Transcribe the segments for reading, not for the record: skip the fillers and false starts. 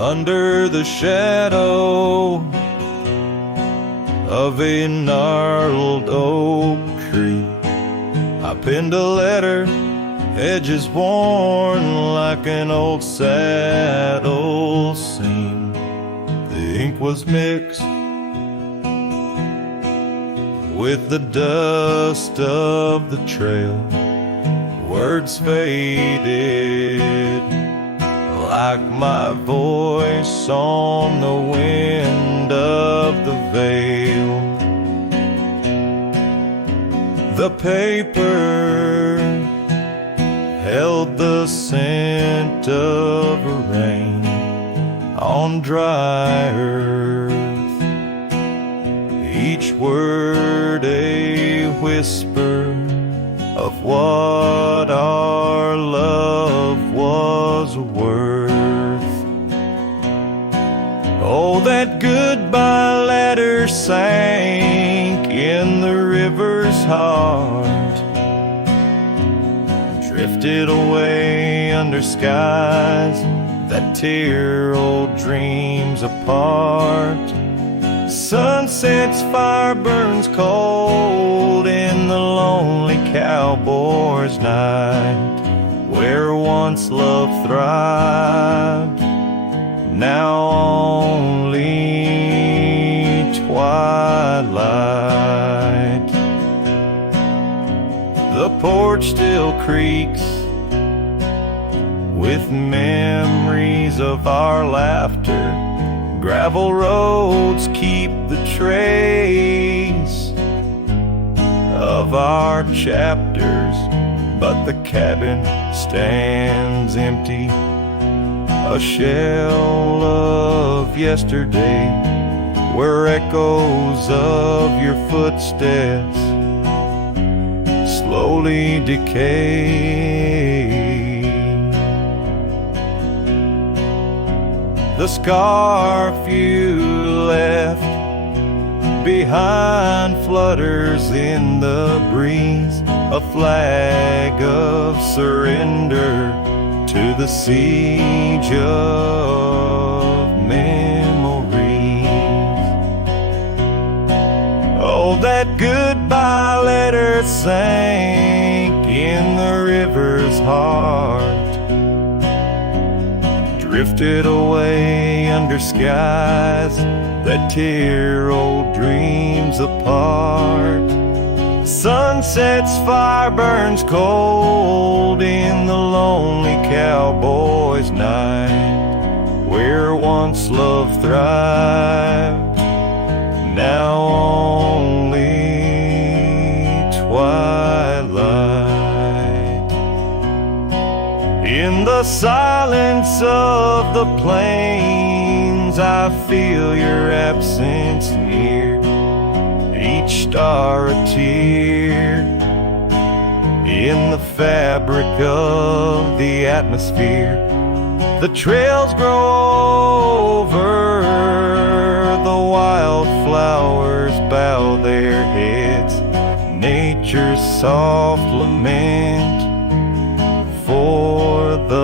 under the shadow of a gnarled oak tree. I penned a letter, edges worn like an old saddle seam. The ink was mixed with the dust of the trail. Words faded like my voice on the wind of the veil. The paper held the scent of rain on dry earth, each word a whisper of what our love was worth. Oh, that goodbye letter sank in the river's heart, drifted away under skies that tear old dreams apart. Sunset's fire burns cold in the lonely cowboy's night, where once love thrived, now only twilight. The porch still creaks with memories of our laughter. Gravel roads keep the trace of our chapters, but the cabin stands empty, a shell of yesterday, where echoes of your footsteps slowly decay. The scarf you left behind flutters in the breeze, a flag of surrender to the siege of memories. Oh, that goodbye letter sank in the river's heart, drifted away under skies that tear old dreams apart. Sunset's fire burns cold in the lonely cowboy's night, where once love thrived, now only twilight. In the silence of the plains, I feel your absence near, each star a tear in the fabric of the atmosphere. The trails grow over, the wildflowers bow their heads, nature's soft lament for the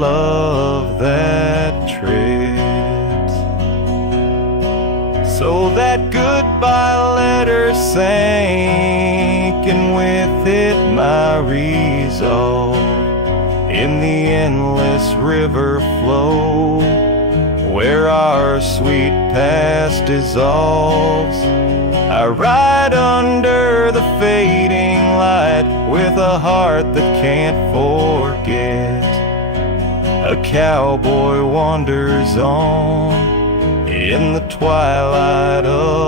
love that treads. So that goodbye letter sank, and with it my resolve, in the endless river flow, where our sweet past dissolves. I ride under the fading light with a heart that can't forget. A cowboy wanders on in the twilight of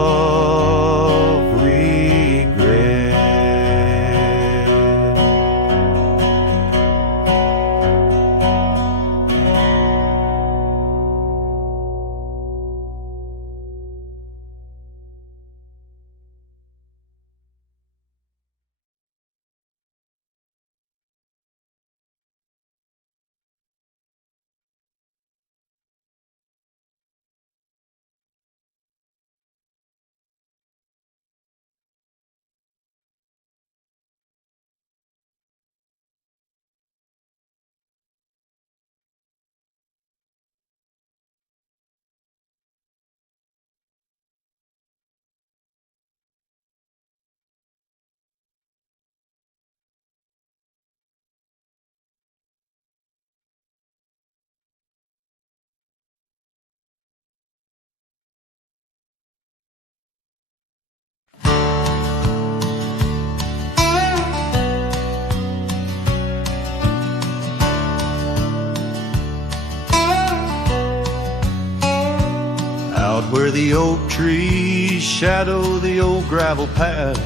The oak trees shadow the old gravel path.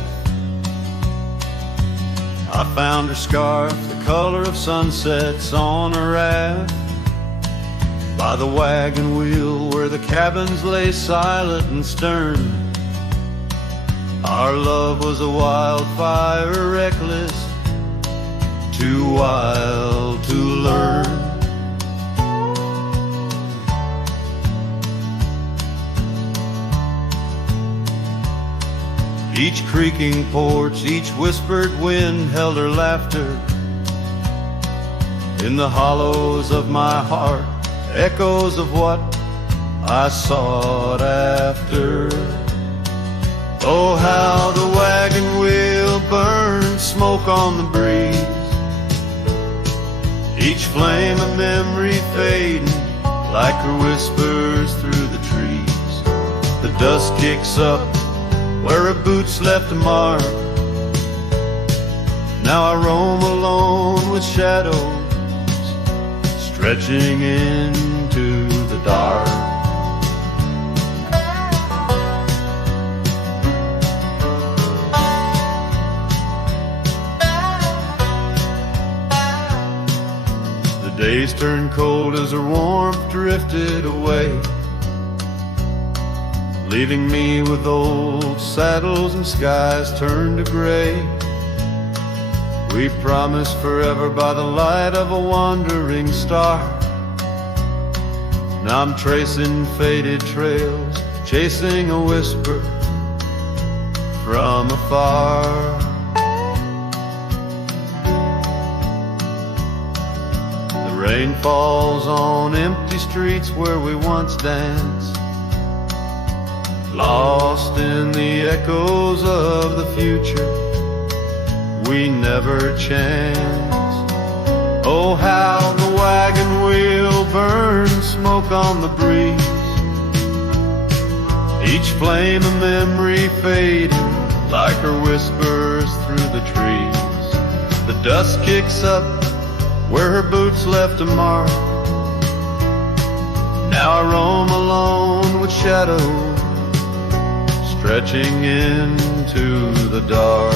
I found her scarf, the color of sunsets on a raft, by the wagon wheel where the cabins lay silent and stern. Our love was a wildfire, reckless, too wild to learn. Each creaking porch, each whispered wind held her laughter. In the hollows of my heart, echoes of what I sought after. Oh, how the wagon wheel burns smoke on the breeze, each flame a memory fading like her whispers through the trees. The dust kicks up where her boots left a mark. Now I roam alone with shadows stretching into the dark. The days turned cold as her warmth drifted away, leaving me with old saddles and skies turned to gray. We promised forever by the light of a wandering star. Now I'm tracing faded trails, chasing a whisper from afar. The rain falls on empty streets where we once danced, lost in the echoes of the future we never chanced. Oh, how the wagon wheel burns smoke on the breeze, each flame a memory fading like her whispers through the trees. The dust kicks up where her boots left a mark. Now I roam alone with shadows stretching into the dark.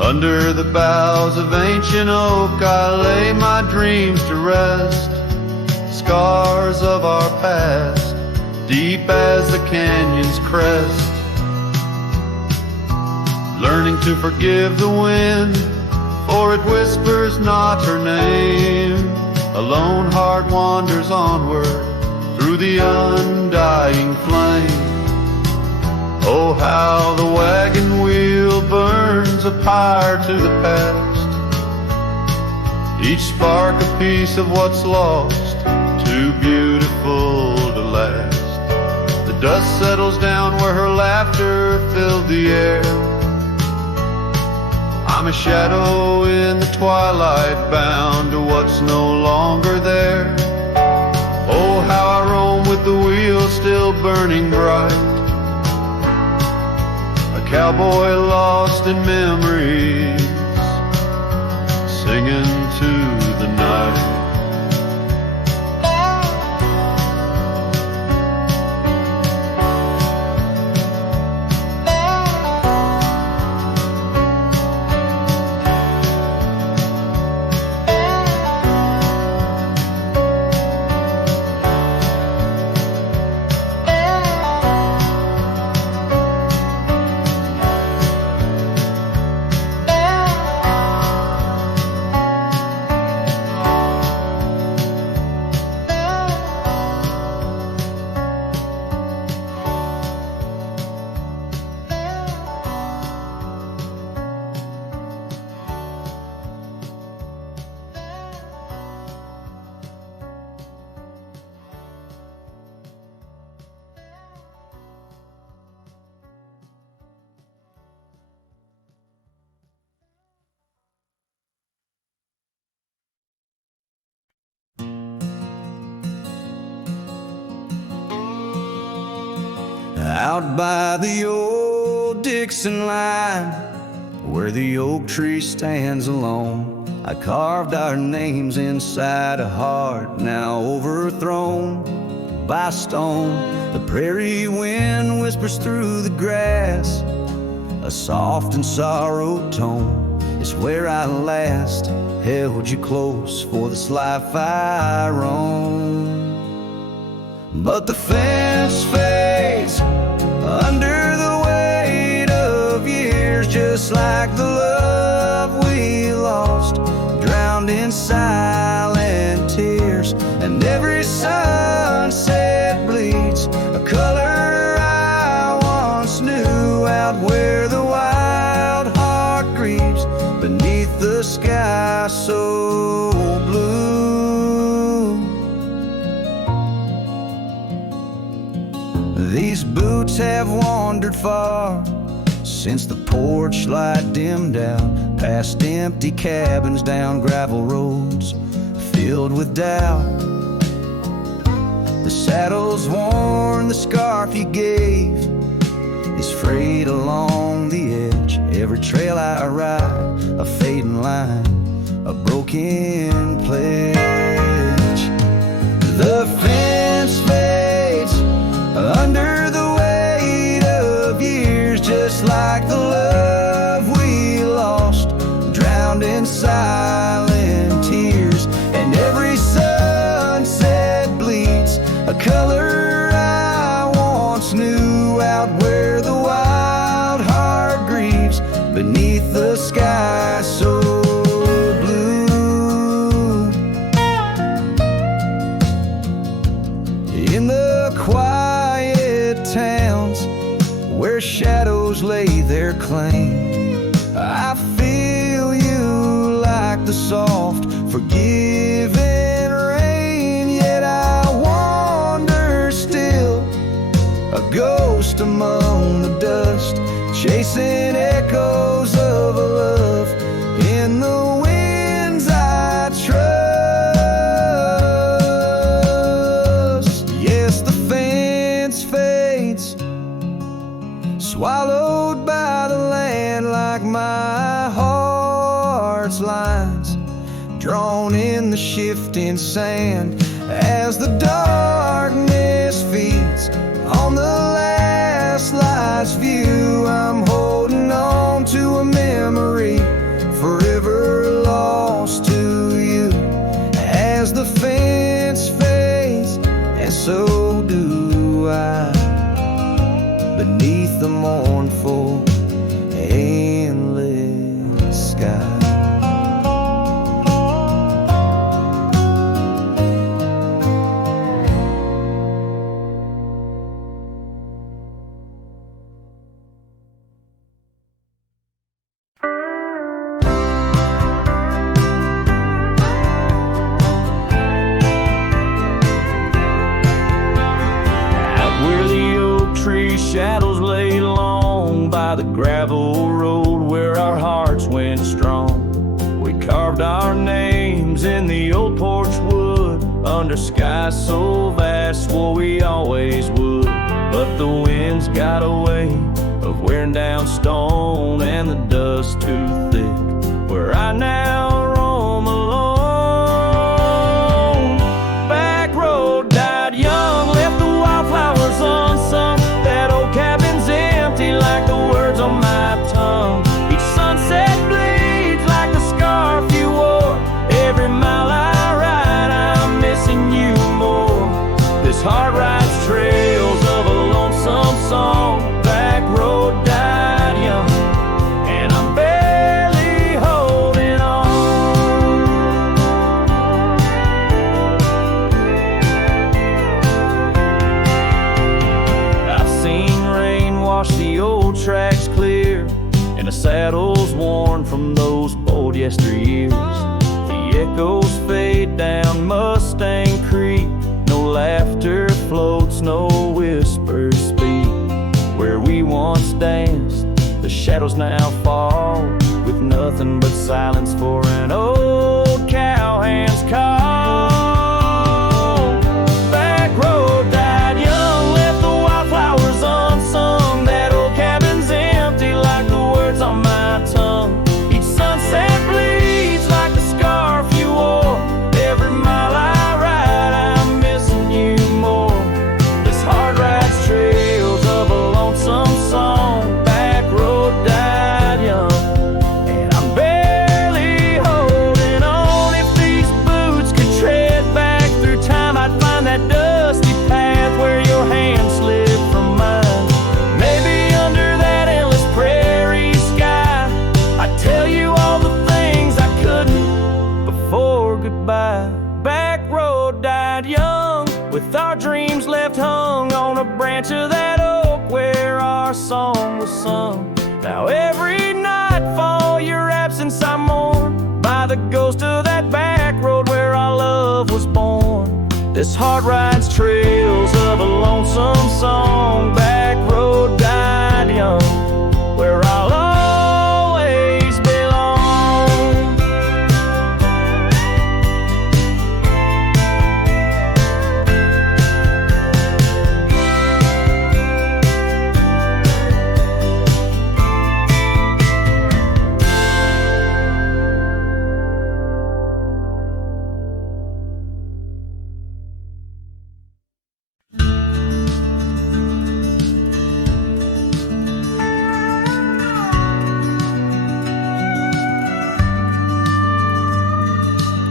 Under the boughs of ancient oak I lay my dreams to rest, scars of our past, deep as the canyon's crest. Learning to forgive the wind, for it whispers not her name. A lone heart wanders onward through the undying flame. Oh, how the wagon wheel burns a pyre to the past, each spark a piece of what's lost, too beautiful to last. The dust settles down where her laughter filled the air. I'm a shadow in the twilight, bound to what's no longer there. Oh, how I roam with the wheel still burning bright, cowboy lost in memories, singing to the night. Out by the old Dixon line, where the oak tree stands alone. I carved our names inside a heart now overthrown by stone. The prairie wind whispers through the grass, a soft and sorrow tone. It's where I last held you close for this life I roam. But the fence fades under the weight of years, just like the love we lost, drowned in silent tears. And every sunset bleeds a color I once knew, out where the wild heart grieves beneath the sky so blue. These boots have wandered far since the porch light dimmed out, past empty cabins, down gravel roads filled with doubt. The saddle's worn, the scarf you gave is frayed along the edge. Every trail I ride, a fading line, a broken pledge. The fence fades under the weight of years, just like the love we lost, drowned in silent tears. And every sunset bleeds a color I once knew, out where the wild heart grieves beneath the sky so blue. In the quiet towns where shadows lay their claim, I feel you like the soft, forgiving rain. Yet I wander still, a ghost among the dust, chasing echoes of a love in the winds I trust. Yes, the fence fades, swallowed by the land, like my heart's lines, drawn in the shifting sand. As the darkness feeds on the last light's view, I'm holding on to a memory forever lost to you. As the fence fades, and so do I, beneath the mournful, endless sky. Shadows lay long by the gravel road where our hearts went strong. We carved our names in the old porch wood, under skies so vast, swore we always would. But the winds got a way of wearing down stone, and the dust too thick, where I now roam alone. Back road died young, left the wildflowers unsung. That old cabin's empty like the words on my tongue. Each sunset bleeds like the scarf you wore. Every mile I ride, I'm missing you more. This heart rides trails of a lonesome song. Back road died young, and I'm barely holding on. I've seen rain wash the old tracks clear, and the saddles worn from those bold yesteryears. The echoes fade down Mustang Creek, no laughter floats, no whispers speak. Where we once danced, the shadows now fall, with nothing but silence for an old cowhand's call. Back road died young, left the wildflowers unsung. That old cabin's empty like the words on my tongue. for goodbye. Back road died young, with our dreams left hung on a branch of that oak where our song was sung. Now every nightfall your absence I mourn, by the ghost of that back road where our love was born. This heart rides trails of a lonesome song. Back road died young, where I'll always belong.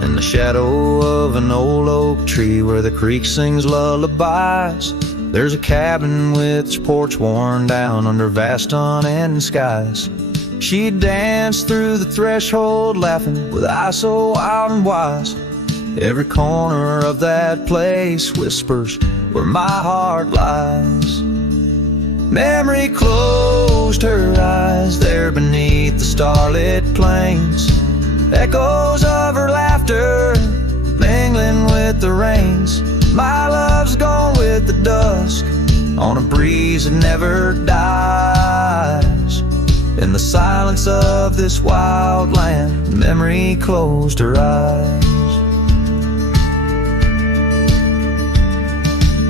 In the shadow of an old oak tree where the creek sings lullabies, there's a cabin with its porch worn down under vast unending skies. She danced through the threshold laughing with eyes so wild and wise. Every corner of that place whispers where my heart lies. Memory closed her eyes there beneath the starlit plains. Echoes of her laughter mingling with the rains. My love's gone with the dusk on a breeze that never dies. In the silence of this wild land, memory closed her eyes.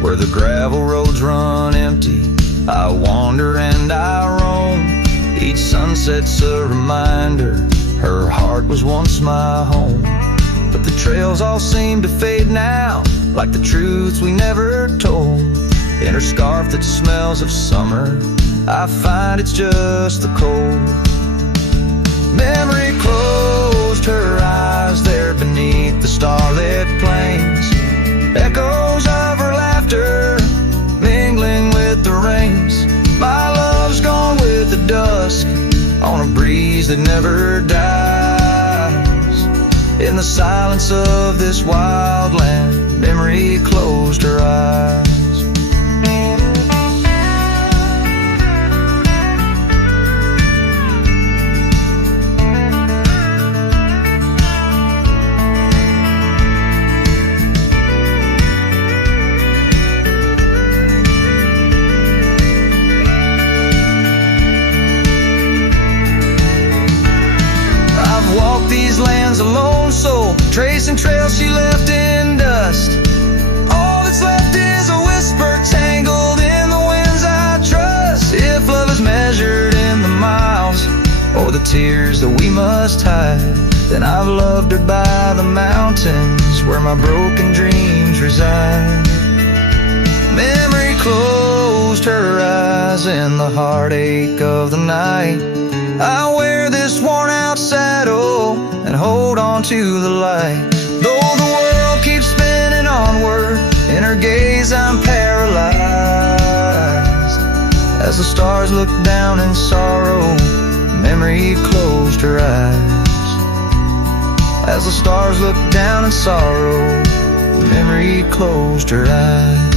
Where the gravel roads run empty, I wander and I roam. Each sunset's a reminder her heart was once my home. But the trails all seem to fade now, like the truths we never told. In her scarf that smells of summer, I find it's just the cold. Memory closed her eyes there beneath the starlit plains. Echoes of her laughter mingling with the rains. My love's gone with the dusk on a breeze that never dies. In the silence of this wild land, memory closed her eyes. These lands a lone soul, tracing trails she left in dust. All that's left is a whisper tangled in the winds I trust. If love is measured in the miles or the tears that we must hide, then I've loved her by the mountains where my broken dreams reside. Memory closed her eyes in the heartache of the night. I wear this worn out saddle and hold on to the light. Though the world keeps spinning onward, in her gaze I'm paralyzed. As the stars look down in sorrow, memory closed her eyes. As the stars look down in sorrow, memory closed her eyes.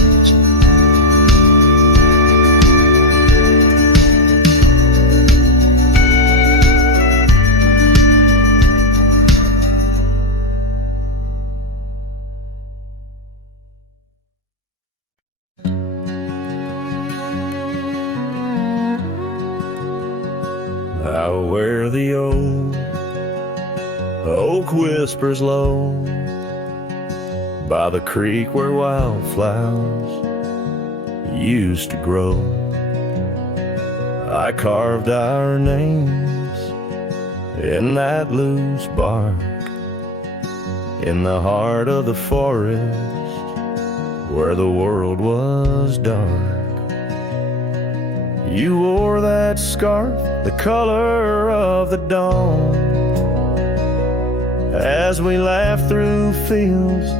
Out where the old oak whispers low, by the creek where wildflowers used to grow, I carved our names in that loose bark, in the heart of the forest where the world was dark. You wore that scarf, the color of the dawn, as we laughed through fields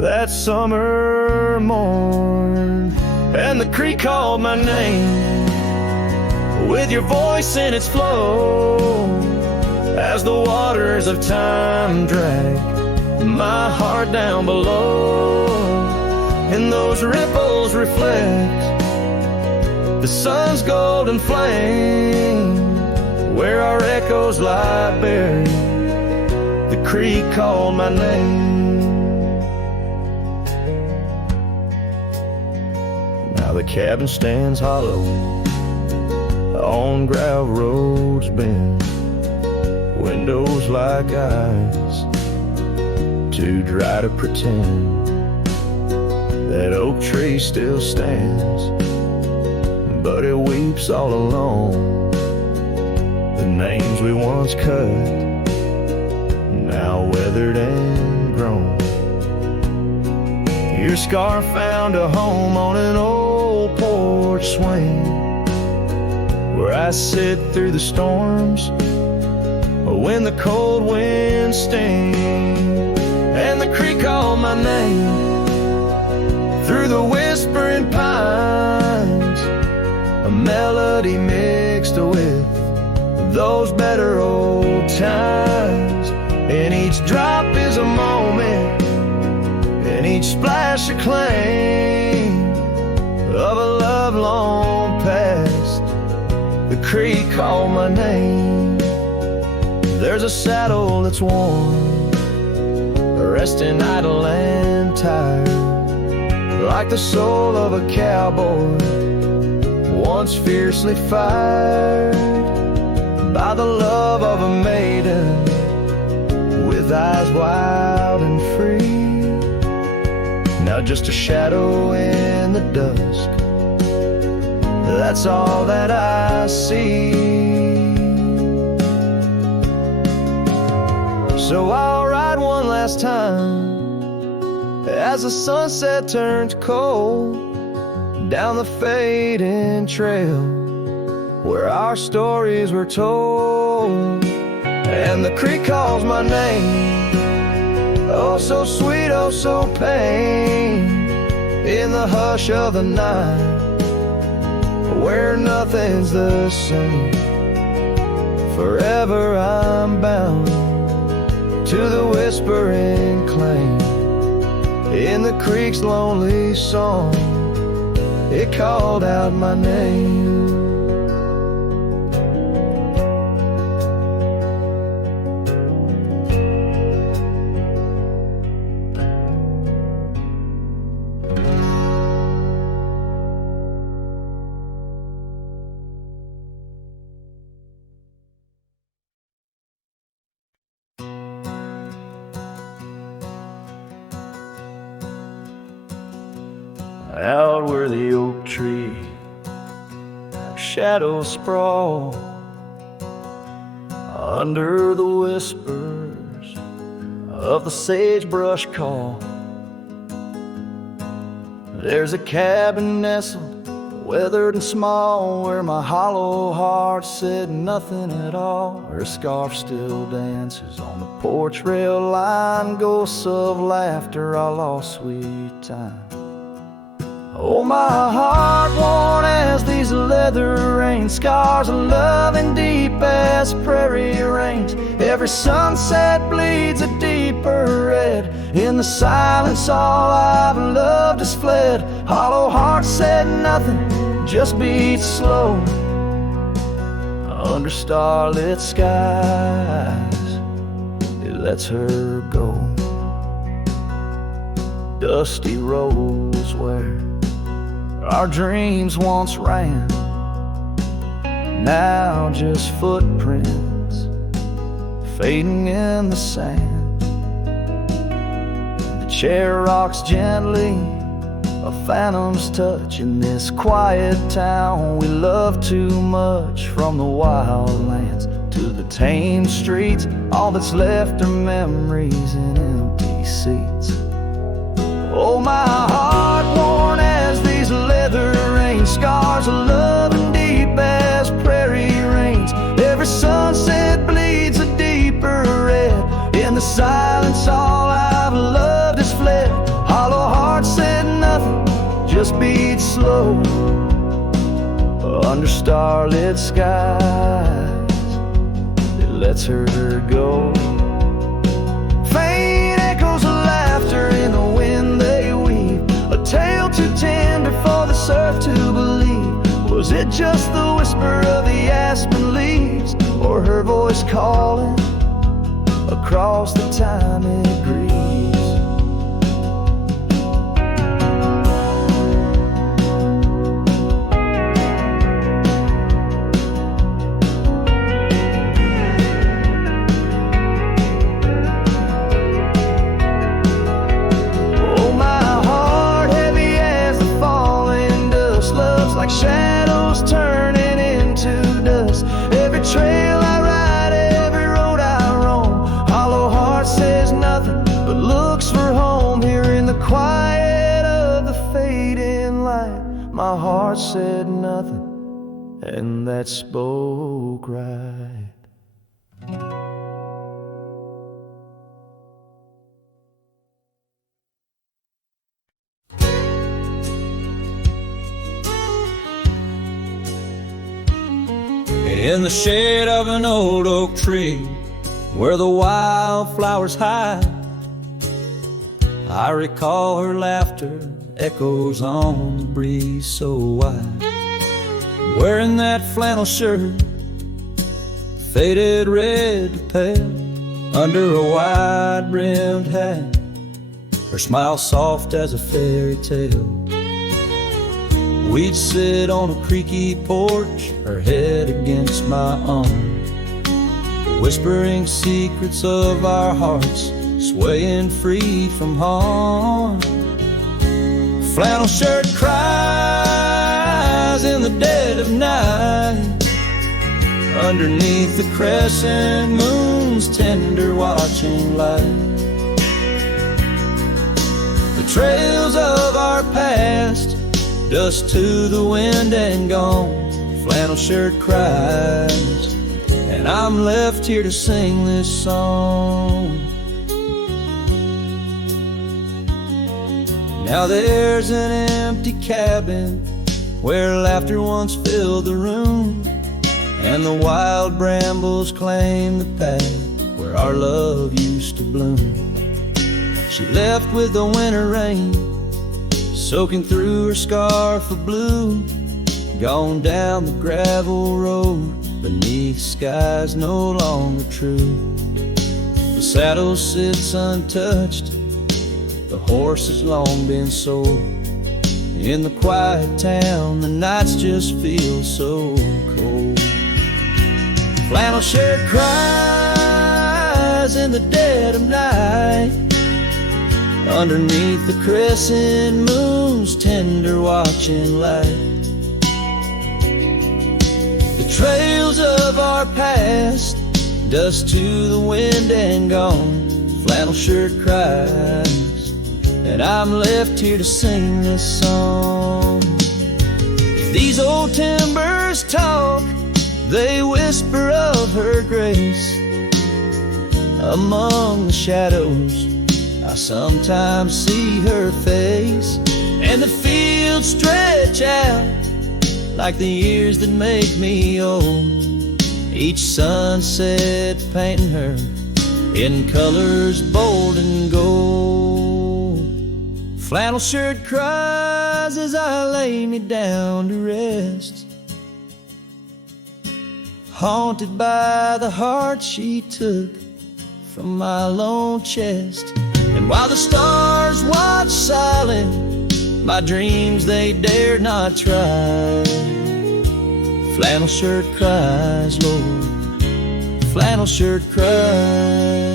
that summer morn. And the creek called my name with your voice in its flow, as the waters of time drag my heart down below, and those ripples reflect the sun's golden flame. Where our echoes lie buried, the creek called my name. Now the cabin stands hollow on gravel roads bend, windows like eyes, too dry to pretend. That oak tree still stands, but it weeps all alone. The names we once cut, now weathered and grown. Your scar found a home on an old porch swing, where I sit through the storms when the cold winds sting. And the creek called my name through the whispering pines, a melody mixed with those better old times. And each drop is a moment, and each splash a claim of a love long past. The creek called my name. There's a saddle that's worn, resting idle and tired, like the soul of a cowboy once fiercely fired by the love of a maiden with eyes wild and free. Now just a shadow in the dusk, that's all that I see. So I'll ride one last time as the sunset turns cold down the fading trail where our stories were told. And the creek calls my name, oh so sweet, oh so pain, in the hush of the night where nothing's the same. Forever I'm bound to the whispering claim in the creek's lonely song. It called out my name. Out where the oak tree shadows sprawl, under the whispers of the sagebrush call, there's a cabin nestled, weathered and small, where my hollow heart said nothing at all. Her scarf still dances on the porch rail line, ghosts of laughter, all lost sweet time. Oh, my heart worn as these leather rain scars of love and deep as prairie rains. Every sunset bleeds a deeper red. In the silence all I've loved has fled. Hollow heart said nothing, just beats slow under starlit skies. It lets her go. Dusty roads where our dreams once ran, now just footprints fading in the sand. The chair rocks gently, a phantom's touch in this quiet town we love too much. From the wild lands to the tame streets, all that's left are memories in empty seats. Oh, my heart worn as these leather rain scars of love and deep as prairie rains. Every sunset bleeds a deeper red. In the silence all I've loved has fled. Hollow heart said nothing, just beats slow under starlit skies. It lets her go. Faint echoes just the whisper of the aspen leaves, or her voice calling across the time it grieves. Oh, my heart heavy as the falling dust, love's like shadows turning into dust. Every trail I ride, every road I roam, hollow heart says nothing but looks for home. Here in the quiet of the fading light, my heart said nothing, and that spoke right. In the shade of an old oak tree, where the wildflowers hide, I recall her laughter echoes on the breeze so wide. Wearing that flannel shirt, faded red to pale, under a wide-brimmed hat, her smile soft as a fairy tale. We'd sit on a creaky porch, her head against my arm, whispering secrets of our hearts, swaying free from harm. Flannel shirt cries in the dead of night, underneath the crescent moon's tender watching light. The trails of our past, dust to the wind and gone. Flannel shirt cries, and I'm left here to sing this song. Now there's an empty cabin where laughter once filled the room, and the wild brambles claim the path where our love used to bloom. She left with the winter rain soaking through her scarf of blue, gone down the gravel road beneath skies no longer true. The saddle sits untouched, the horse has long been sold. In the quiet town, the nights just feel so cold. Flannel shirt cries in the dead of night, underneath the crescent moon's tender watching light. The trails of our past, dust to the wind and gone. Flannel shirt cries, and I'm left here to sing this song. These old timbers talk, they whisper of her grace. Among the shadows, I sometimes see her face, and the fields stretch out like the years that make me old. Each sunset painting her in colors bold and gold. Flannel shirt cries as I lay me down to rest, haunted by the heart she took from my lone chest. And while the stars watch silent, my dreams they dare not try. Flannel shirt cries, Lord, flannel shirt cries.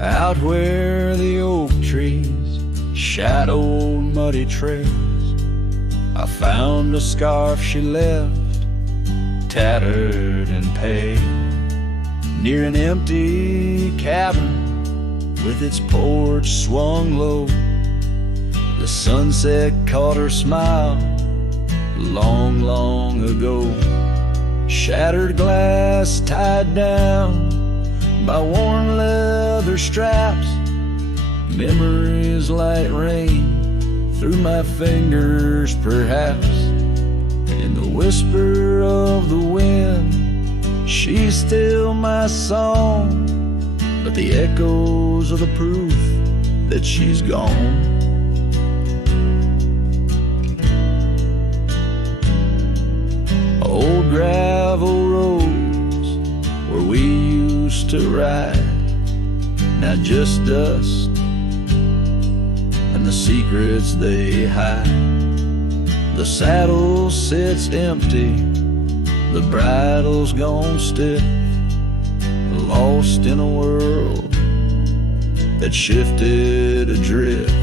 Out where the oak trees shadow muddy trails, I found a scarf she left, tattered and pale, near an empty cabin with its porch swung low. The sunset caught her smile long, long ago. Shattered glass tied down by worn leather straps. Memories like rain through my fingers, perhaps. In the whisper of the wind, she's still my song, but the echoes are the proof that she's gone. Old gravel roads where we used to ride, now just dust and the secrets they hide. The saddle sits empty, the bridle's gone stiff, lost in a world that shifted adrift.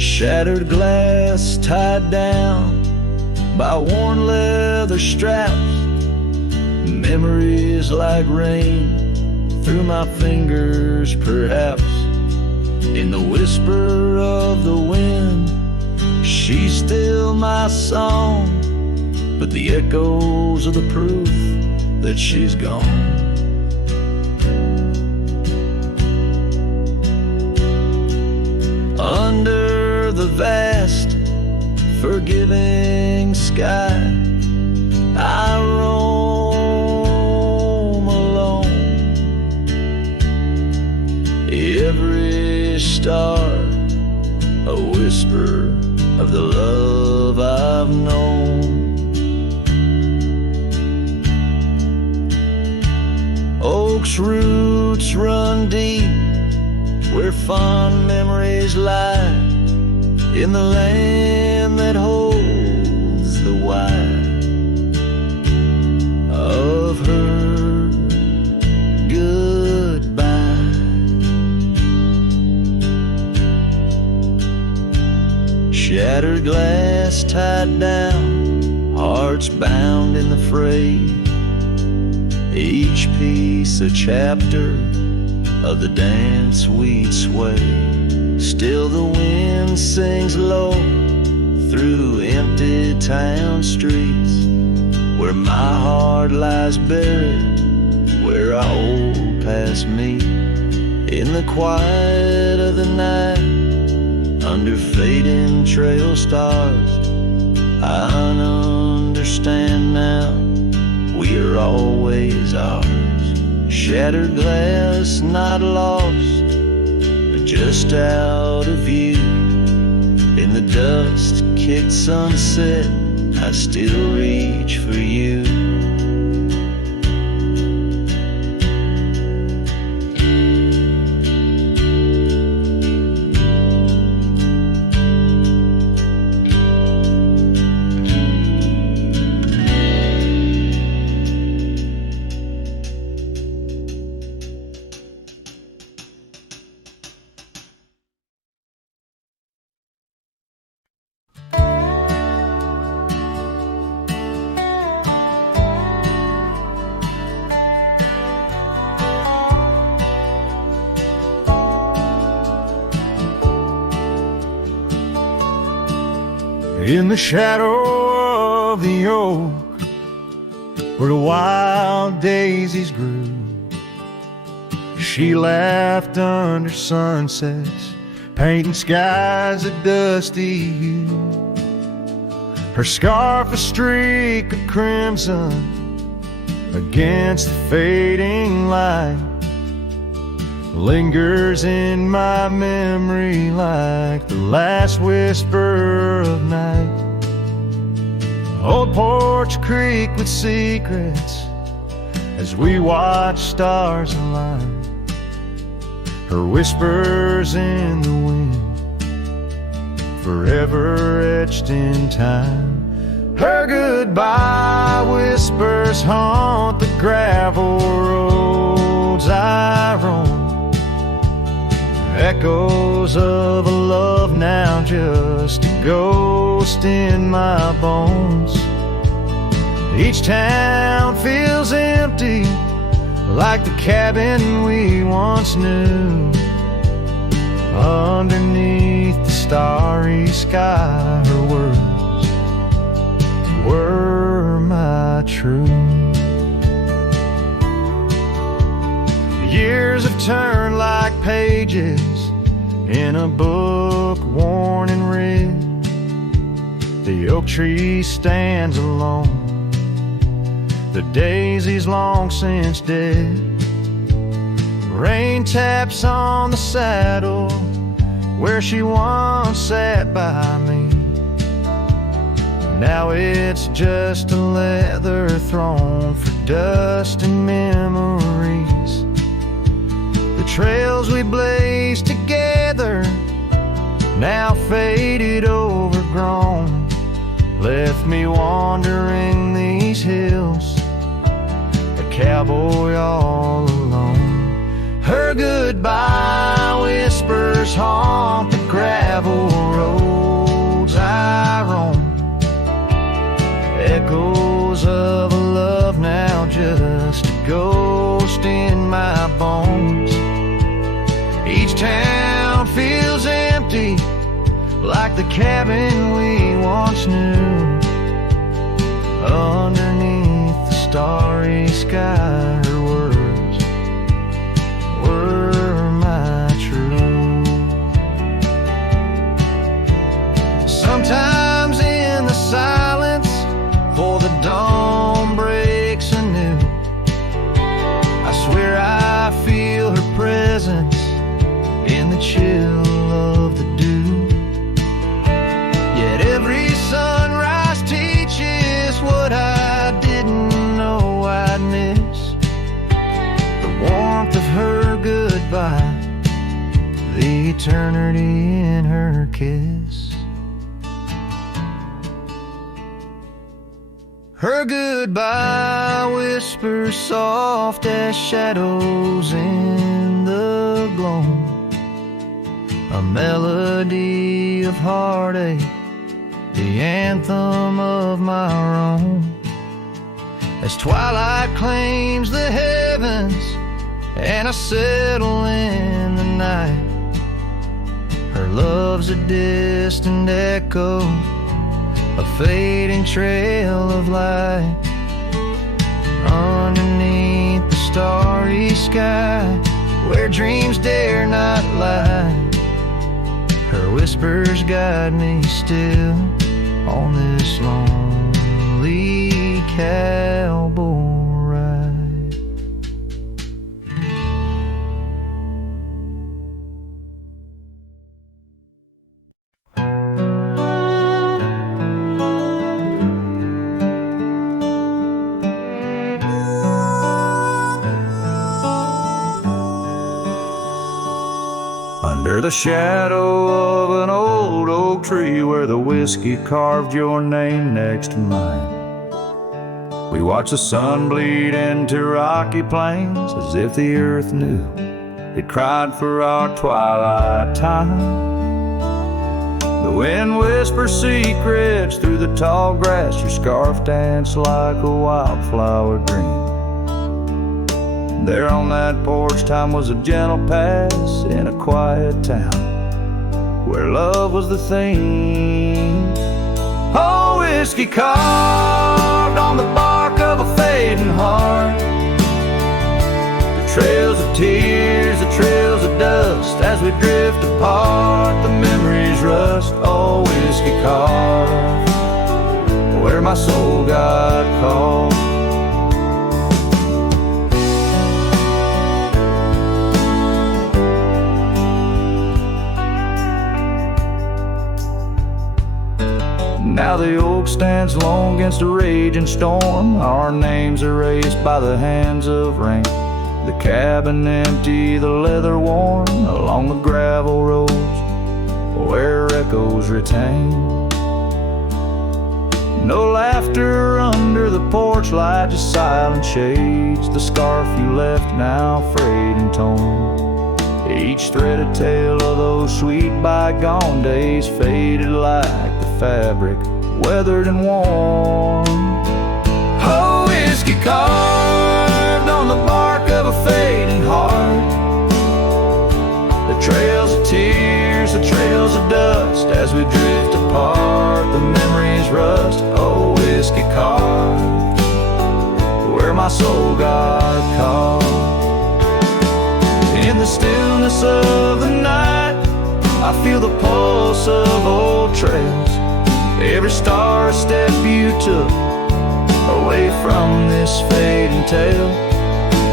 Shattered glass tied down by worn leather straps. Memories like rain through my fingers, perhaps. In the whisper of the wind, she's still my song, but the echoes are the proof that she's gone. Under the vast, forgiving sky, I roam alone. Every star a whisper of the love I've known. Oak's roots run deep where fond memories lie, in the land that holds the why of her goodbye. Shattered glass tied down, hearts bound in the fray, each piece a chapter of the dance we'd sway. Still the wind sings low through empty town streets, where my heart lies buried, where our old past meet. In the quiet of the night, under fading trail stars, I understand now, we are always ours. Shattered glass not lost, but just out of view. In the dust-kicked sunset, I still reach for you. In the shadow of the oak, where the wild daisies grew, she laughed under sunsets, painting skies a dusty hue. Her scarf a streak of crimson against the fading light, lingers in my memory like the last whisper of night. Old Porch Creek with secrets as we watch stars align, her whispers in the wind forever etched in time. Her goodbye whispers haunt the gravel roads I roam, echoes of a love now just a ghost in my bones. Each town feels empty like the cabin we once knew. Underneath the starry sky, her words were my truth. years have turned like pages in a book worn and read. The oak tree stands alone, the daisy's long since dead. Rain taps on the saddle where she once sat by me. Now it's just a leather throne for dust and memories. The trails we blazed together, now faded, overgrown, left me wandering these hills, a cowboy all alone. Her goodbye whispers haunt the gravel roads I roam, echoes of a love now just a ghost in my bones. Each town feels empty, like the cabin we once knew. Underneath the starry sky, her words were my truth. Sometimes in the silence, for the dawn breaks anew, I swear I feel her presence in the chill of the dew. Yet every sunrise teaches what I didn't know I'd miss, the warmth of her goodbye, the eternity in her kiss. Her goodbye whispers soft as shadows in the gloam, a melody of heartache, the anthem of my own. As twilight claims the heavens and I settle in the night, her love's a distant echo, a fading trail of light. Underneath the starry sky, where dreams dare not lie, her whispers guide me still on this lonely cowboy ride. Under the shadow of an old oak tree where the whiskey carved your name next to mine, we watched the sun bleed into rocky plains as if the earth knew it cried for our twilight time. The wind whispers secrets through the tall grass, your scarf danced like a wildflower dream. There on that porch, time was a gentle pass in a quiet town where love was the theme. Oh, whiskey carved on the bark of a fading heart, the trails of tears, the trails of dust, as we drift apart, the memories rust. Oh, whiskey carved where my soul got caught. Now the oak stands alone against a raging storm, our names erased by the hands of rain. The cabin empty, the leather worn, along the gravel roads where echoes retain. No laughter under the porch light, just silent shades, the scarf you left now frayed and torn. Each thread a tale of those sweet bygone days, faded like the fabric, weathered and worn. Oh, whiskey carved on the bark of a fading heart, the trails of tears, the trails of dust, as we drift apart, the memories rust. Oh, whiskey carved where my soul got caught. In the stillness of the night, I feel the pulse of old trails. Every star step you took away from this fading tale.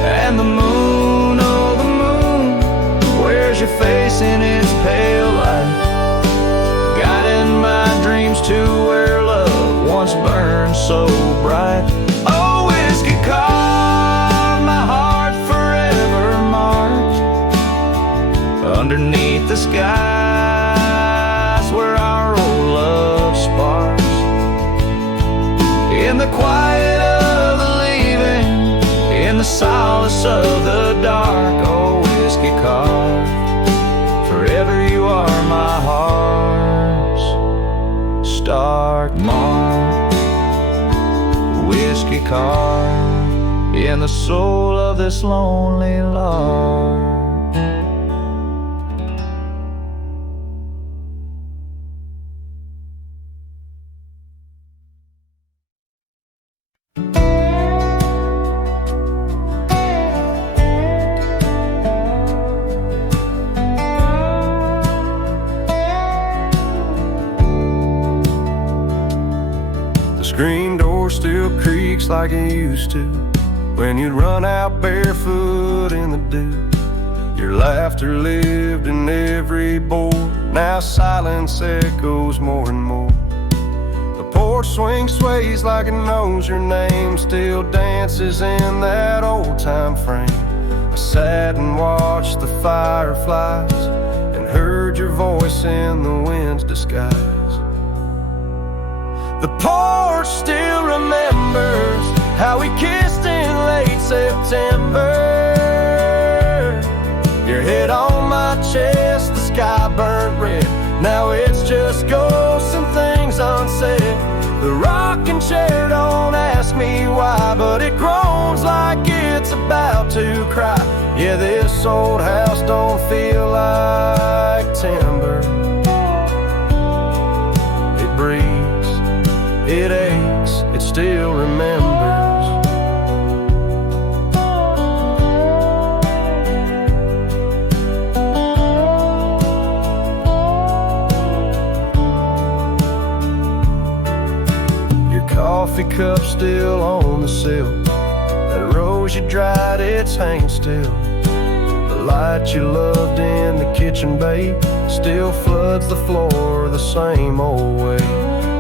And the moon, oh the moon, wears your face in its pale light, guiding my dreams to where love once burned so bright. Oh, whiskey carved my heart forever marked underneath the skies where our old love sparks. In the quiet of the leaving, in the solace of the dark, oh, whiskey carved, forever you are my heart's stark mark. Whiskey carved in the soul of this lonely lark. Screen door still creaks like it used to when you'd run out barefoot in the dew. Your laughter lived in every board. Now silence echoes more and more. The porch swing sways like it knows your name, still dances in that old time frame. I sat and watched the fireflies and heard your voice in the wind's disguise. The porch still remembers how we kissed in late September. Your head on my chest, the sky burnt red. Now it's just ghosts and things unsaid. The rocking chair don't ask me why, but it groans like it's about to cry. Yeah, this old house don't feel like timber. It breathes, it aches, it still remembers. Your coffee cup still on the sill. That rose you dried, it's hanging still. The light you loved in the kitchen, babe, still floods the floor the same old way.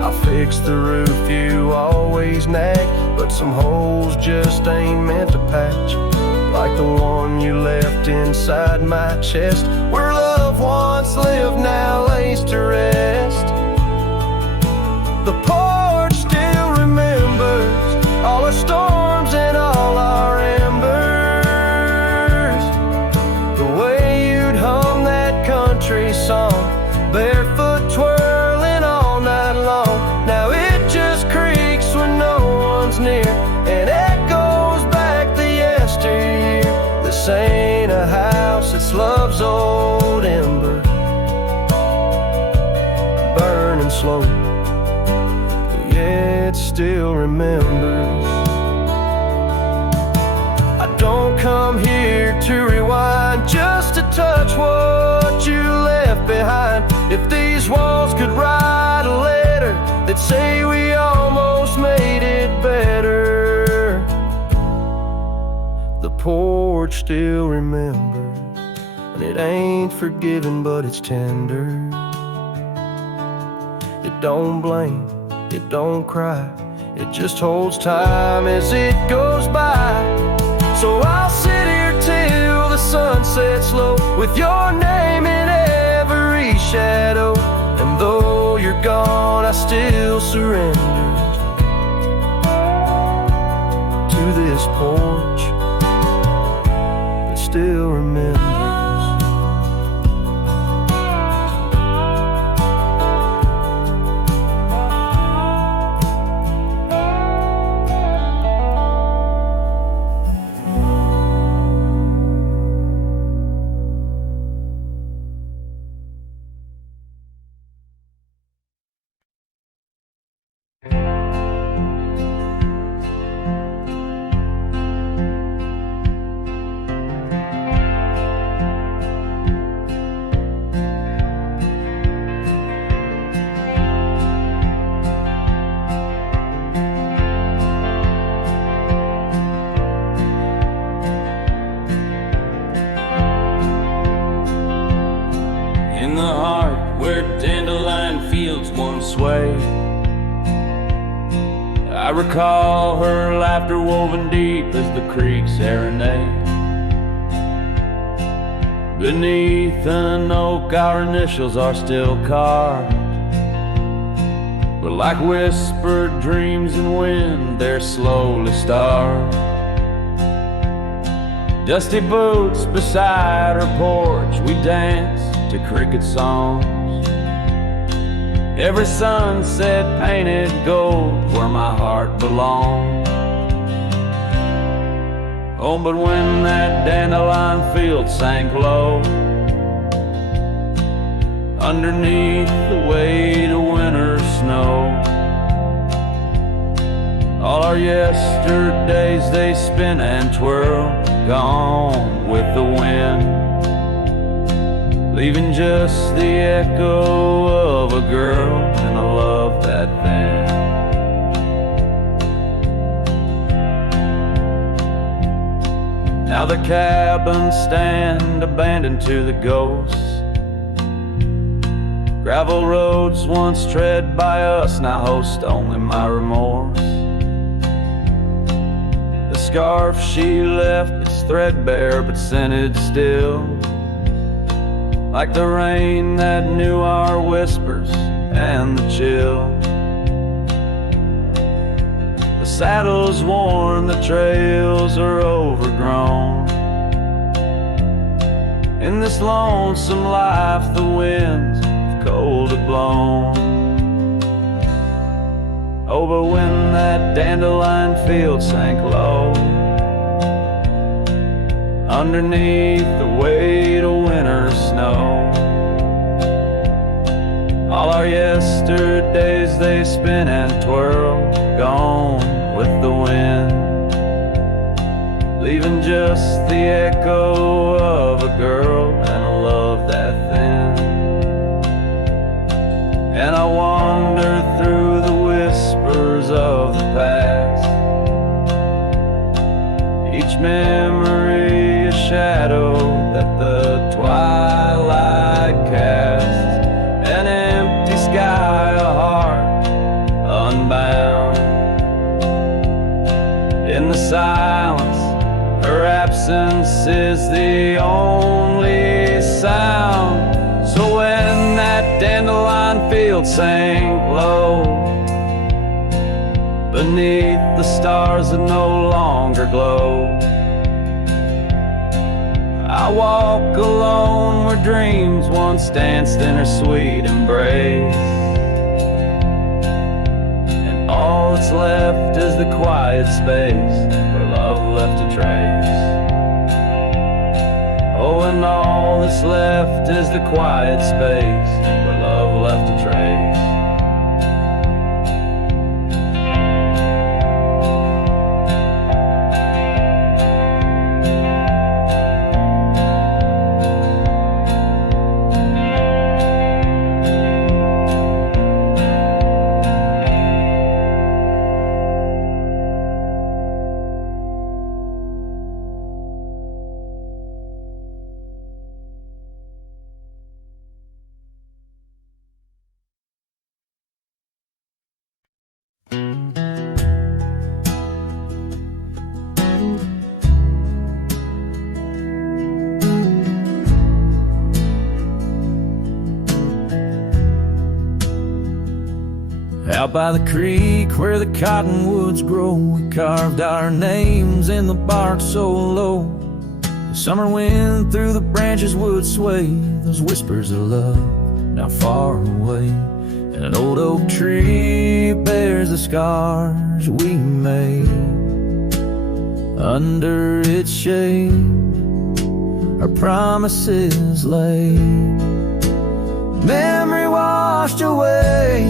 I fixed the roof you always nag, but some holes just ain't meant to patch. Like the one you left inside my chest, where love once lived now lays to rest. The porch still remembers all our storms and all our embers. The way you'd hum that country song, barefoot twirling all night long. Now it just creaks when no one's near and echoes back the yesteryear. This ain't a house, it's love's old ember, burning slow. Yeah, it still remembers. I don't come here to rewind, just to touch what you left behind. If these walls could write a letter, they'd say we almost made it better. The porch still remembers, and it ain't forgiving, but it's tender. It don't blame, it don't cry, it just holds time as it goes by. So I'll sit here till the sun sets low, with your name in every shadow. And though you're gone, I still surrender to this porch that still remembers. sway. I recall her laughter woven deep as the creek serenade. Beneath an oak our initials are still carved, but like whispered dreams in wind they're slowly starved. Dusty boots beside her porch, we dance to cricket songs. Every sunset painted gold where my heart belongs. Oh, but when that dandelion field sank low, underneath the weight of winter snow, all our yesterdays they spin and twirl, gone with the wind, leaving just the echo of a girl and a love that thin. Now the cabins stand abandoned to the ghosts. Gravel roads once tread by us now host only my remorse. The scarf she left, it's threadbare but scented still, like the rain that knew our whispers and the chill. The saddle's worn, the trails are overgrown. In this lonesome life the winds have cold have blown. Oh, but when that dandelion field sank low, underneath the weight of winter snow, all our yesterdays they spin and twirl, gone with the wind, leaving just the echo of a girl and a love that thin. And I wander through the whispers of the past, each memory a shadow that the twilight casts, an empty sky, a heart unbound. In the silence, her absence is the only sound. So when that dandelion field sank low, beneath the stars that no longer glow, I walk alone where dreams once danced in her sweet embrace, and all that's left is the quiet space where love left a trace. Oh, and all that's left is the quiet space where love left a trace. Out by the creek where the cottonwoods grow, we carved our names in the bark so low. The summer wind through the branches would sway those whispers of love now far away. And an old oak tree bears the scars we made. Under its shade our promises lay. Memory washed away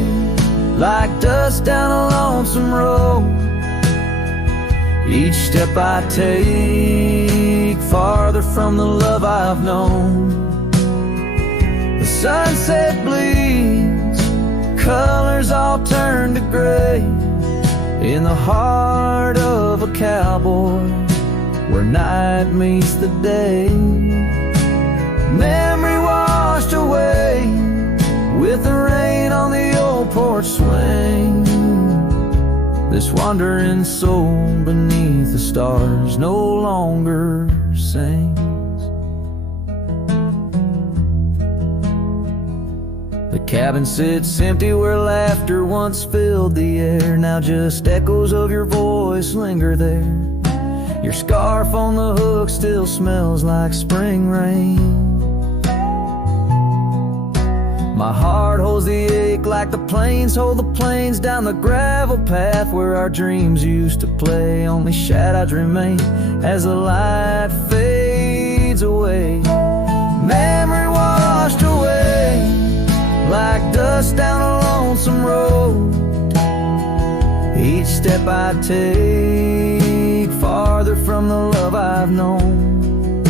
like dust down a lonesome road. Each step I take farther from the love I've known. The sunset bleeds, colors all turn to gray, in the heart of a cowboy where night meets the day. Memory washed away with the rain on the old porch porch swing. This wandering soul beneath the stars no longer sings. The cabin sits empty where laughter once filled the air. Now just echoes of your voice linger there. Your scarf on the hook still smells like spring rain. My heart holds the ache like the plains hold the plains down the gravel path where our dreams used to play. Only shadows remain as the light fades away. Memory washed away like dust down a lonesome road. Each step I take farther from the love I've known.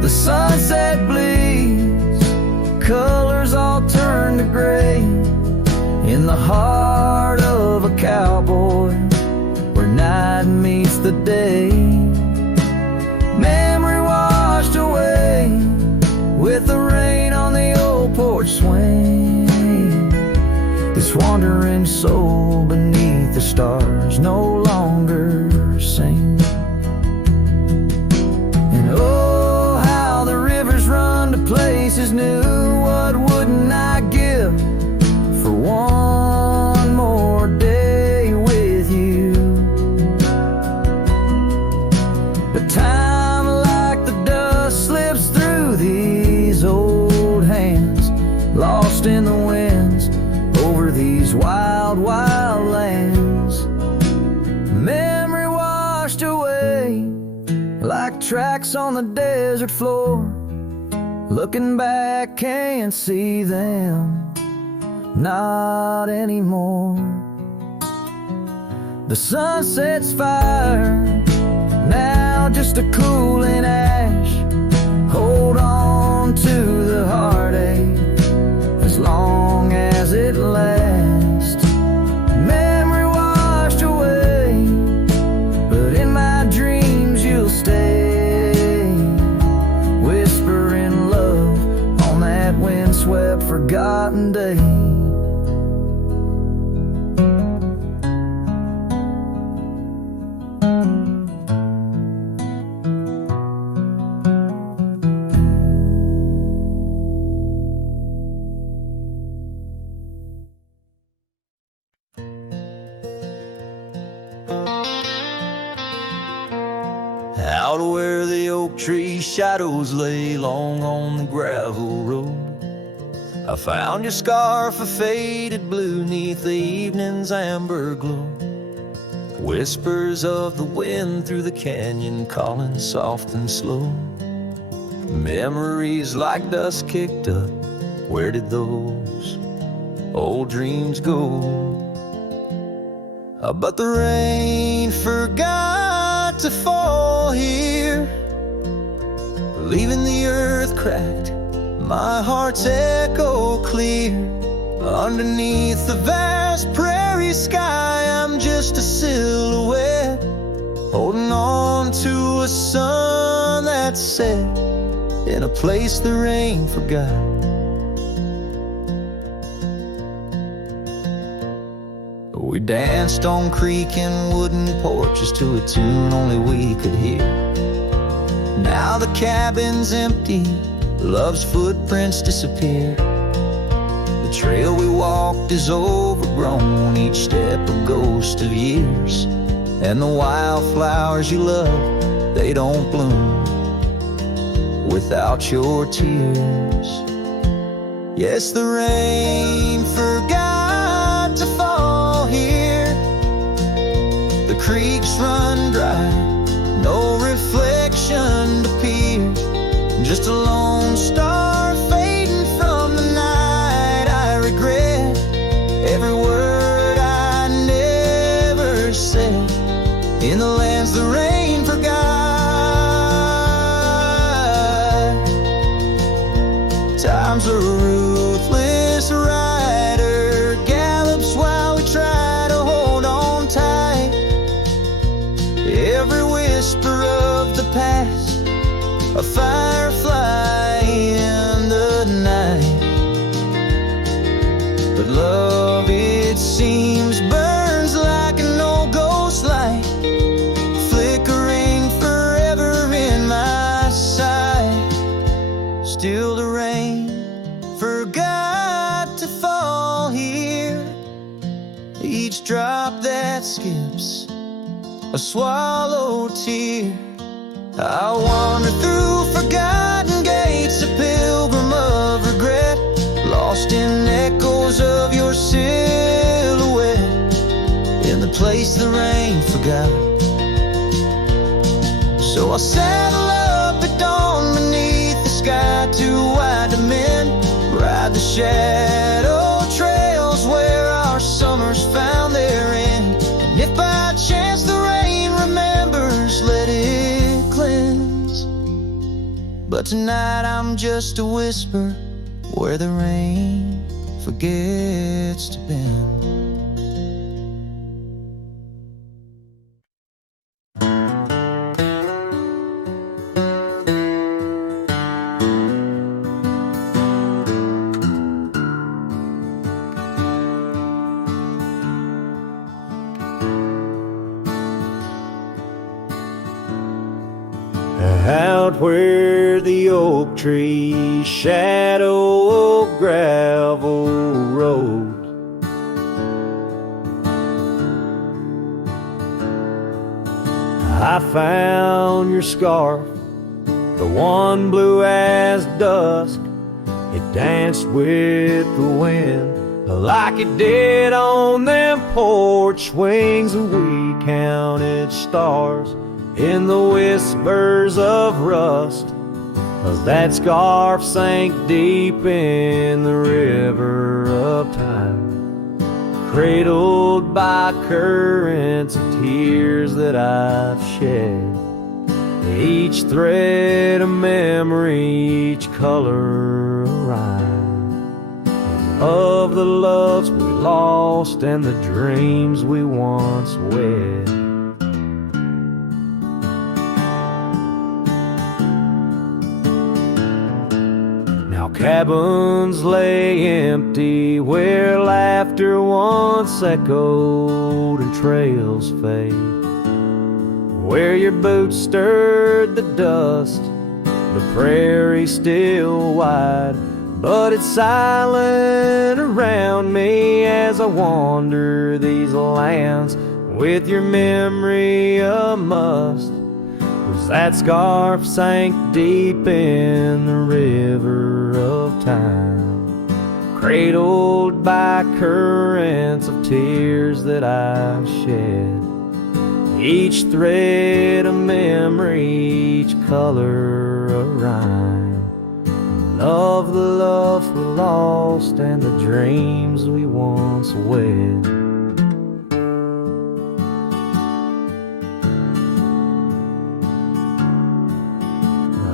The sunset bleeds, colors all turn to gray in the heart of a cowboy where night meets the day. Memory washed away with the rain on the old porch swing. This wandering soul beneath the stars no longer sings. And oh, how the rivers run to places new. What wouldn't I give for one more day with you? But time like the dust slips through these old hands, lost in the winds over these wild, wild lands. Memory washed away like tracks on the desert floor. Looking back, can't see them, not anymore. The sunset's fire, now just a cooling ash. Hold on to the heartache as long as it lasts. Memory washed away, but in my dreams you'll stay. Windswept, forgotten day. Out where the oak tree shadows lay long on the gravel road, I found your scarf of faded blue neath the evening's amber glow. Whispers of the wind through the canyon calling soft and slow. Memories like dust kicked up, where did those old dreams go? But the rain forgot to fall here, leaving the earth cracked, my heart's echo clear. Underneath the vast prairie sky, I'm just a silhouette, holding on to a sun that set in a place the rain forgot. We danced on creaking wooden porches to a tune only we could hear. Now the cabin's empty, love's footprints disappear. The trail we walked is overgrown, each step a ghost of years. And the wildflowers you love, they don't bloom without your tears. Yes, the rain forgot to fall here. The creeks run dry, no reflection to peer. Just a lone star fading from the night. I regret every word I never said in the lands the rain forgot. Time's a ruthless rider, gallops while we try to hold on tight. Every whisper of the past, a firefly in the night. But love each drop that skips a swallowed tear. I wander through forgotten gates, a pilgrim of regret, lost in echoes of your silhouette, in the place the rain forgot. So I'll saddle up at dawn beneath the sky, too wide to mend, ride the shadow trails where our summers found their end. And if by chance the rain remembers, let it cleanse. But tonight I'm just a whisper where the rain forgets to bend. Out where the oak trees shadow a gravel road, I found your scarf, the one blue as dusk. It danced with the wind like it did on them porch swings. We counted stars in the whispers of rust, 'cause that scarf sank deep in the river of time, cradled by currents of tears that I've shed. Each thread a memory, each color a rhyme, of the loves we lost and the dreams we once wed. Cabins lay empty where laughter once echoed and trails fade, where your boots stirred the dust, the prairie still wide, but it's silent around me as I wander these lands with your memory a must. 'Cause that scarf sank deep in the river of time, cradled by currents of tears that I've shed. Each thread a memory, each color a rhyme, of the love we lost and the dreams we once wed.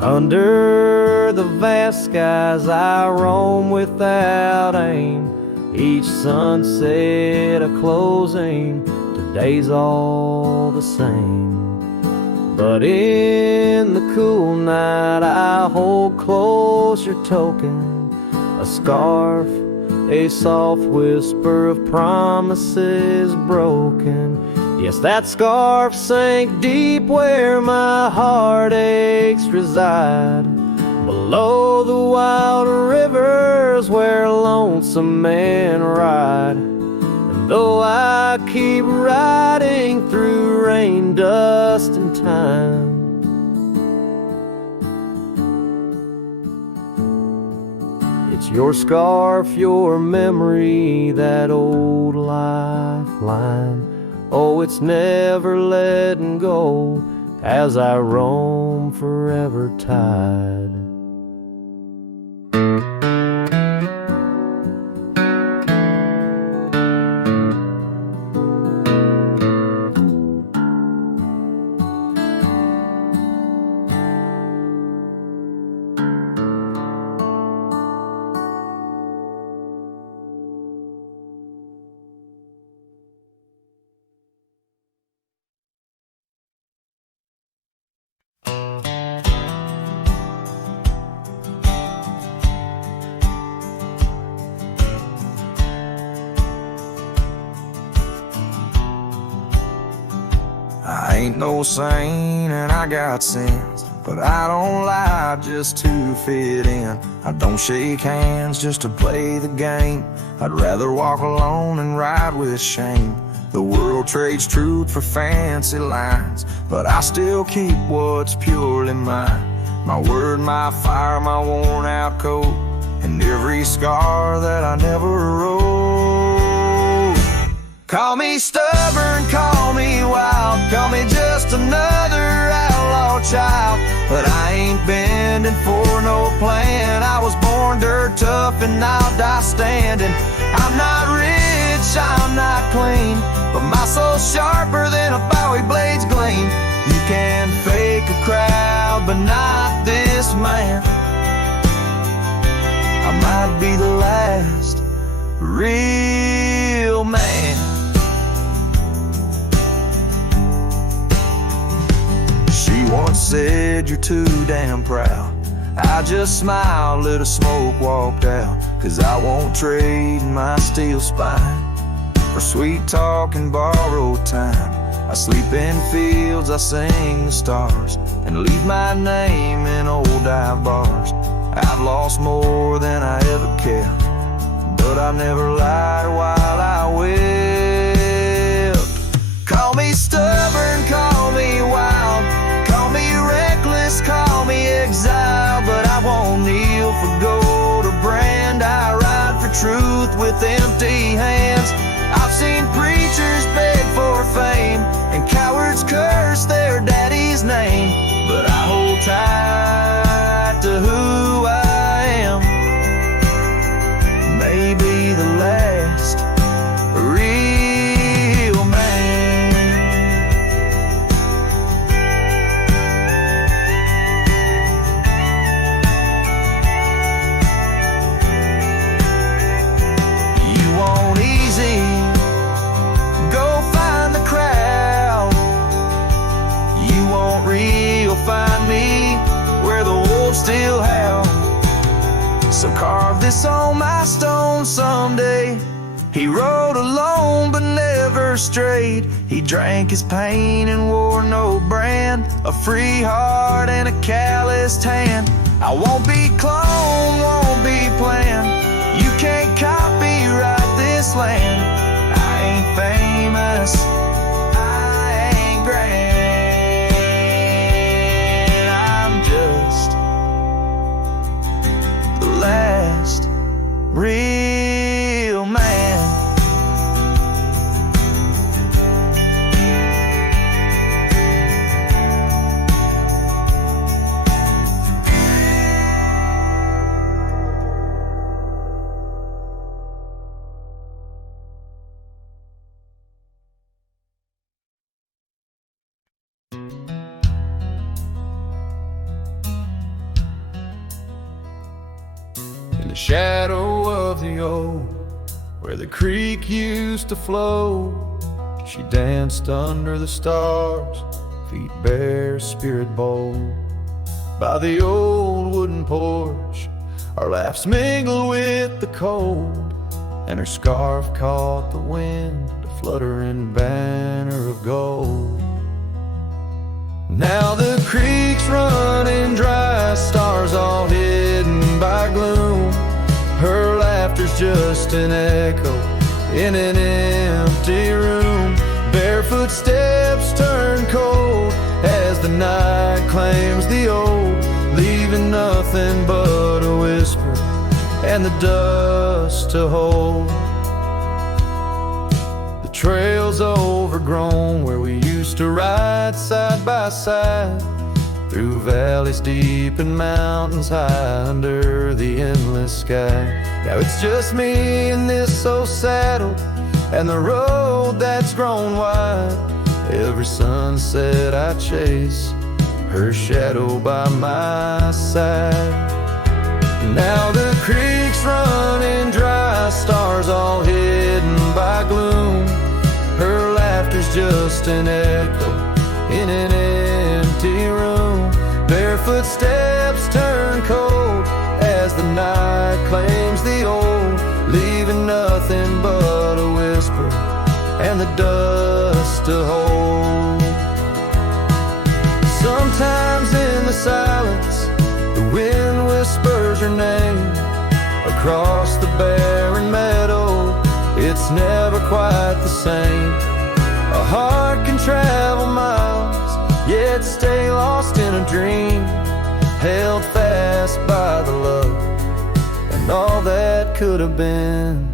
Under the vast skies I roam without aim, each sunset a closing, today's all the same. But in the cool night I hold close your token, a scarf, a soft whisper of promises broken. Yes, that scarf sank deep where my heartaches reside, below the wild rivers where lonesome men ride. And though I keep riding through rain, dust, and time, it's your scarf, your memory, that old lifeline. Oh, it's never letting go as I roam forever tied. I ain't no saint and I got sins, but I don't lie just to fit in. I don't shake hands just to play the game. I'd rather walk alone and ride with shame. The world trades truth for fancy lines, but I still keep what's purely mine. My word, my fire, my worn out coat, and every scar that I never wrote. Call me stubborn, call me wild, call me just another outlaw child, but I ain't bending for no plan. I was born dirt tough and I'll die standing. I'm not rich, I'm not clean, but my soul's sharper than a Bowie blade's gleam. You can fake a crowd, but not this man. I might be the last real man. She once said, you're too damn proud. I just smiled, lit a smoke, walked out, 'cause I won't trade my steel spine for sweet talk and borrowed time. I sleep in fields, I sing the stars, and leave my name in old dive bars. I've lost more than I ever kept, but I never lied while I wept. Call me stubborn, call me wild, call me reckless, call me exile, but I won't kneel for gold or brand. I ride for truth with empty hands. I've seen preachers beg for fame, and cowards curse their daddy's name, but I hold tight to who I am. Maybe the last real man. You want easy, go find the crowd. You want real, find me where the wolves still howl. So carve this on my stone someday. He rode alone but never strayed. He drank his pain and wore no brand, a free heart and a calloused hand. I won't be cloned, won't be planned. You can't copyright this land. I ain't famous, I ain't grand, I'm just the last real man. In the shadow of the old, where the creek used to flow, she danced under the stars, feet bare, spirit bold. By the old wooden porch, our laughs mingled with the cold, and her scarf caught the wind, a fluttering banner of gold. Now the creek's running dry, stars all hidden by gloom. Her laughter's just an echo in an empty room. Barefoot steps turn cold as the night claims the old, leaving nothing but a whisper and the dust to hold. The trail's overgrown where we used to ride side by side, through valleys deep and mountains high under the endless sky. Now it's just me in this old saddle and the road that's grown wide. Every sunset I chase, her shadow by my side. Now the creek's running dry, stars all hidden by gloom. Her laughter's just an echo in an empty room. Barefoot steps turn cold as the night claims the old, leaving nothing but a whisper and the dust to hold. Sometimes in the silence, the wind whispers your name. Across the barren meadow, it's never quite the same. A heart can travel miles, yet stay lost in a dream, held fast by the love and all that could have been.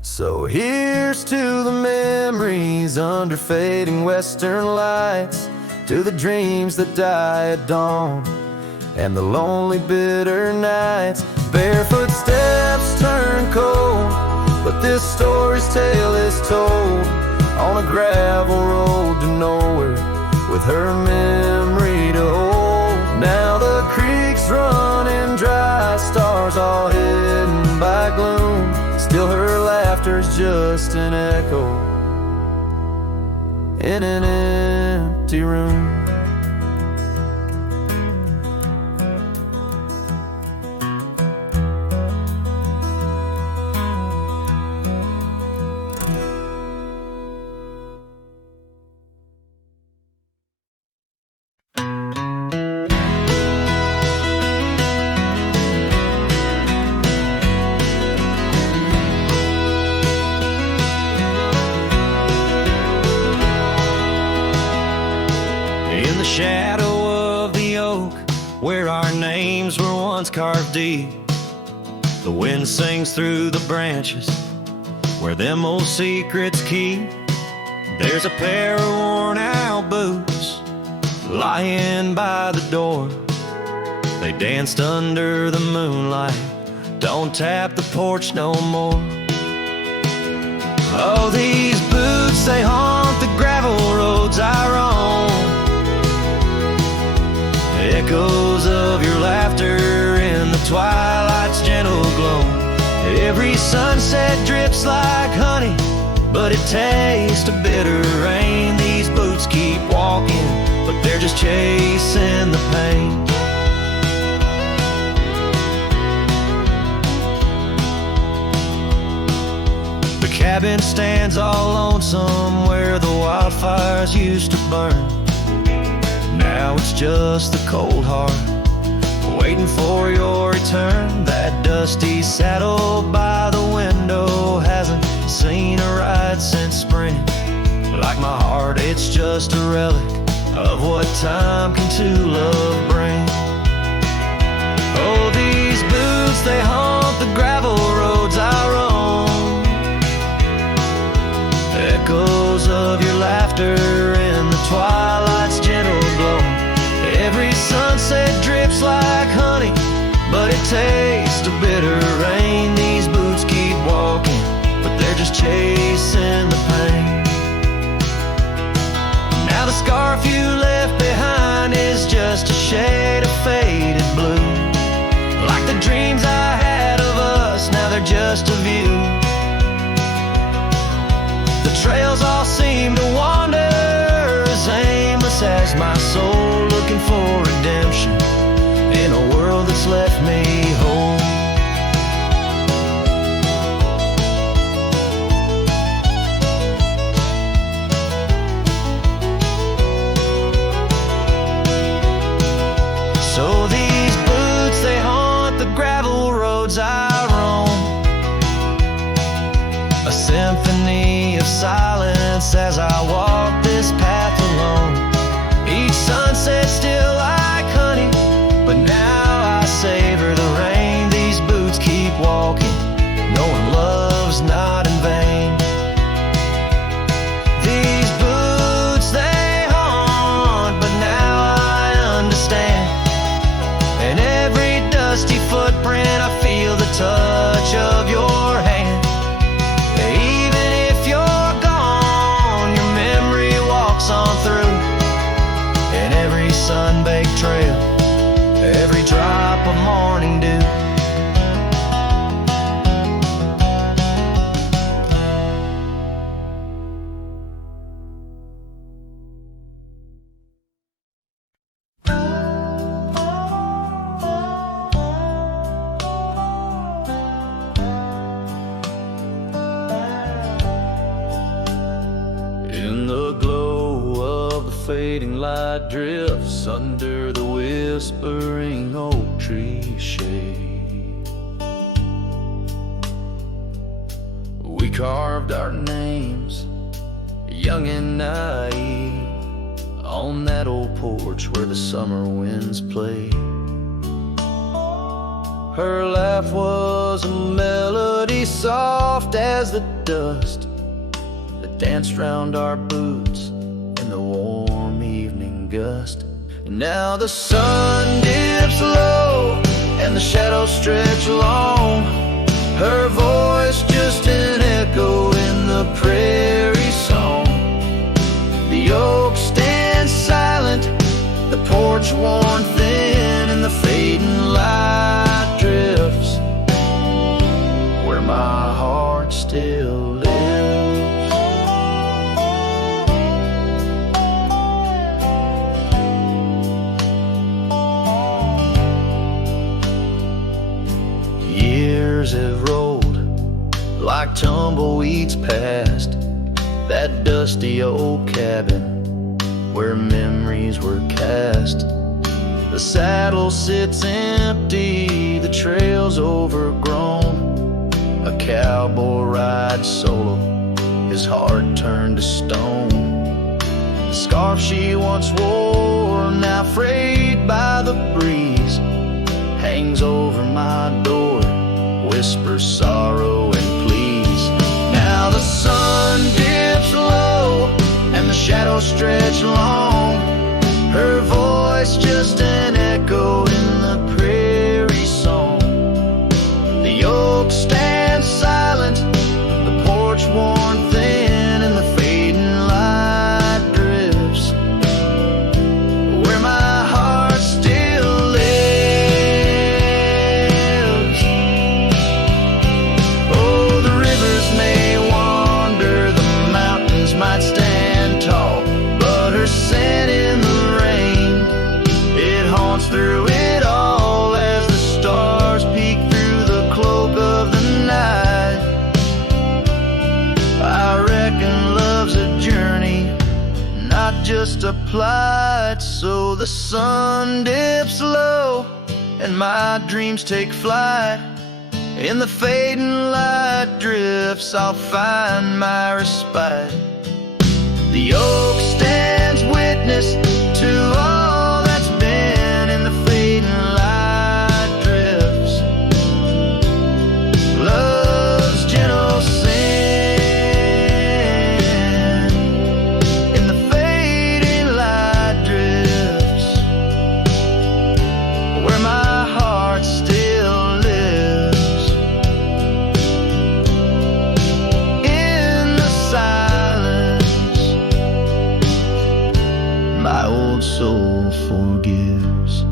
So here's to the memories under fading western lights, to the dreams that die at dawn and the lonely bitter nights. Barefoot steps turn cold, but this story's tale is told on a gravel road to nowhere, with her memory to hold. Now the creek's running dry, stars all hidden by gloom, still her laughter's just an echo in an empty room. Shadow of the oak, where our names were once carved deep, the wind sings through the branches, where them old secrets keep. There's a pair of worn out boots lying by the door. They danced under the moonlight, don't tap the porch no more. Oh, these boots, they haunt the gravel roads I roam, echoes of your laughter in the twilight's gentle glow. Every sunset drips like honey, but it tastes of bitter rain. These boots keep walking, but they're just chasing the pain. The cabin stands all lonesome where the wildfires used to burn. Now it's just the cold heart waiting for your return. That dusty saddle by the window hasn't seen a ride since spring. Like my heart, it's just a relic of what time can to love bring. Oh, these boots, they haunt the gravel roads I roam, echoes of your laughter in the twilight's gentle glow. Every sunset drips like honey, but it tastes of bitter rain. These boots keep walking, but they're just chasing the pain. Now the scarf you left behind is just a shade of faded blue. Like the dreams I had of us, now they're just a view. The trails all seem to wander as aimless as my soul, looking for redemption in a world that's left me whole. So these boots, they haunt the gravel roads I roam, a symphony of silence as I walk this path alone. Each sunset still like honey, but now I savor the rain. These boots keep walking, knowing love's not in vain. These boots, they haunt, but now I understand. In every dusty footprint I feel the touch of your hand. Even if you're gone, your memory walks on through. In every sun-baked trail, every drop of morning dew. In the glow of the fading light drifts under the whispering oak tree shade. We carved our names, young and naive, on that old porch where the summer winds played. Her laugh was a melody soft as the dust that danced round our boots in the warm evening gust. And now the sun dips low and the shadows stretch long. Her voice just an echo in the prairie song. The oak stands silent, the porch worn thin, and the fading light drifts where my heart still lives. Years have rolled like tumbleweeds past that dusty old cabin where memories were cast. The saddle sits empty, the trail's overgrown. A cowboy rides solo, his heart turned to stone. The scarf she once wore, now frayed by the breeze, hangs over my door, whispers sorrow and pleas. Now the sun dips low and the shadows stretch long. Her voice just an echo in the prairie song. The oak stands silent, the porch worn thin, and the fading light drifts where my heart still lives. Oh, the rivers may wander, the mountains might stand tall, but her scent in the rain, it haunts through it all as the stars peek through the cloak of the night. I reckon love's a journey, not just a plight. So the sun dips low and my dreams take flight. In the fading light drifts I'll find my respite. The oak stands witness to all that's been. In the fading light drifts love's gentle sin. In the fading light drifts where my heart still lives. In the silence my old soul forgives.